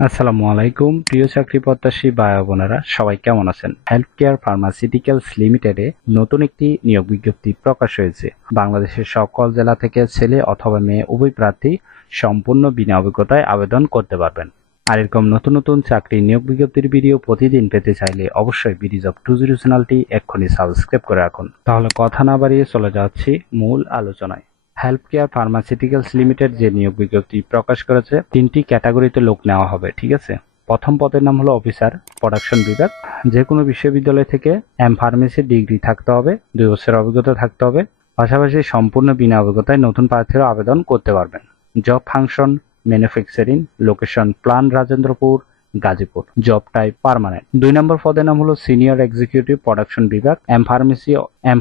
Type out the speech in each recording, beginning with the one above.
আসসালামু আলাইকুম প্রিয় চাকরি প্রত্যাশী ভাই ও বোনেরা, সবাই কেমন আছেন? হেলথ কেয়ার ফার্মাসিউটিক্যালস লিমিটেডে নতুন একটি নিয়োগ বিজ্ঞপ্তি প্রকাশ হয়েছে। বাংলাদেশের সকল জেলা থেকে ছেলে অথবা মেয়ে উভয় প্রার্থী সম্পূর্ণ বিনা অভিজ্ঞতায় আবেদন করতে পারবেন। আর এরকম নতুন নতুন চাকরি নিয়োগ বিজ্ঞপ্তির ভিডিও প্রতিদিন পেতে চাইলে অবশ্যই বিডিজব 20 চ্যানেলটি এক্ষুনি সাবস্ক্রাইব করে রাখুন। তাহলে কথা না বাড়িয়ে চলে যাচ্ছি মূল আলোচনায়। হেলথ কেয়ার ফার্মাসিউটিক্যালস লিমিটেড যে নিয়োগ বিজ্ঞপ্তি প্রকাশ করেছে, 3টি ক্যাটাগরিতে লোক নেওয়া হবে। ঠিক আছে, প্রথম পদের নাম হলো অফিসার প্রোডাকশন বিভাগ। যে কোনো বিশ্ববিদ্যালয় থেকে ফার্মেসি ডিগ্রি থাকতে হবে, 2 বছরের অভিজ্ঞতা থাকতে হবে। পাশাপাশি সম্পূর্ণ বিনা অভিজ্ঞতায় নতুন প্রার্থীরা আবেদন করতে পারবেন। Job function manufacturing, location plan Rajendrapur, Gazipur. Job type permanent. 2 নম্বর পদের নাম হলো সিনিয়র এক্সিকিউটিভ প্রোডাকশন বিভাগ।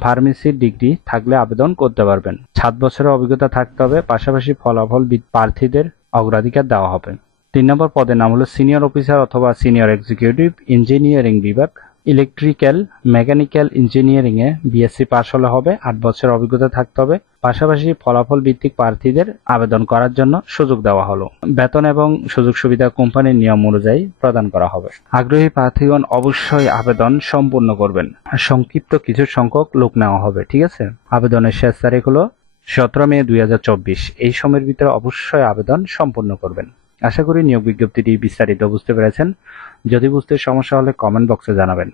ফার্মেসি ডিগ্রি থাকলে আবেদন করতে পারবেন। 7 বছরের অভিজ্ঞতা থাকতে হবে। পাশাপাশি ফলাফল প্রার্থীদের অগ্রাধিকার দেওয়া হবে। 3 নম্বর পদের নাম হলো সিনিয়র অফিসার অথবা সিনিয়র এক্সিকিউটিভ ইঞ্জিনিয়ারিং বিভাগ। ইলেকট্রিক্যাল মেকানিক্যাল ইঞ্জিনিয়ারিং এ বিএসসি পাস হলে হবে। 8 বছরের অভিজ্ঞতা থাকতে হবে। পাশাপাশি ফলাফল ভিত্তিক প্রার্থীদের আবেদন করার জন্য সুযোগ দেওয়া হলো। বেতন এবং সুযোগ সুবিধা কোম্পানির নিয়ম অনুযায়ী প্রদান করা হবে। আগ্রহী প্রার্থীগণ অবশ্যই আবেদন সম্পূর্ণ করবেন। সংক্ষিপ্ত কিছু সংখ্যক লোক নেওয়া হবে। ঠিক আছে, আবেদনের শেষ তারিখ হলো 17 মে 2024। এই সময়ের ভিতরে অবশ্যই আবেদন সম্পূর্ণ করবেন। আশা করি নিয়োগ বিজ্ঞপ্তিটি বিস্তারিত বুঝতে পেরেছেন। যদি বুঝতে সমস্যা হলে কমেন্ট বক্সে জানাবেন।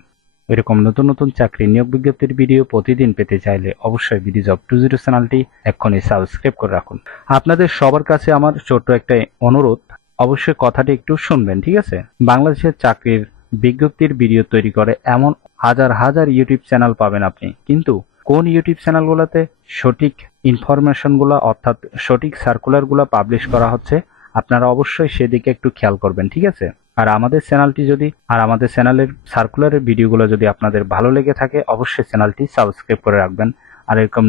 এরকম নতুন নতুন চাকরি নিয়োগ বিজ্ঞপ্তির ভিডিও প্রতিদিন পেতে চাইলে অবশ্যই বিডিজব 20 চ্যানেলটি এক্ষুনি সাবস্ক্রাইব করে রাখুন। আপনাদের সবার কাছে আমার ছোট্ট একটা অনুরোধ, অবশ্যই কথাটি একটু শুনবেন। ঠিক আছে, বাংলাদেশের চাকরির বিজ্ঞপ্তির ভিডিও তৈরি করে এমন হাজার হাজার ইউটিউব চ্যানেল পাবেন আপনি, কিন্তু কোন ইউটিউব চ্যানেলগুলোতে সঠিক ইনফরমেশনগুলো অর্থাৎ সঠিক সার্কুলারগুলো পাবলিশ করা হচ্ছে, আপনারা অবশ্যই সেদিকে একটু খেয়াল করবেন। ঠিক আছে, আর আমাদের চ্যানেলের সার্কুলারের ভিডিওগুলো যদি আপনাদের ভালো লেগে থাকে অবশ্যই চ্যানেলটি সাবস্ক্রাইব করে রাখবেন। আর এরকম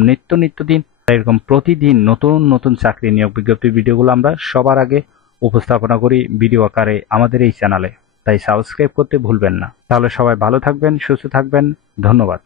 এরকম প্রতিদিন নতুন নতুন চাকরি নিয়োগ বিজ্ঞপ্তির ভিডিওগুলো আমরা সবার আগে উপস্থাপনা করি ভিডিও আকারে আমাদের এই চ্যানেলে, তাই সাবস্ক্রাইব করতে ভুলবেন না। তাহলে সবাই ভালো থাকবেন, সুস্থ থাকবেন। ধন্যবাদ।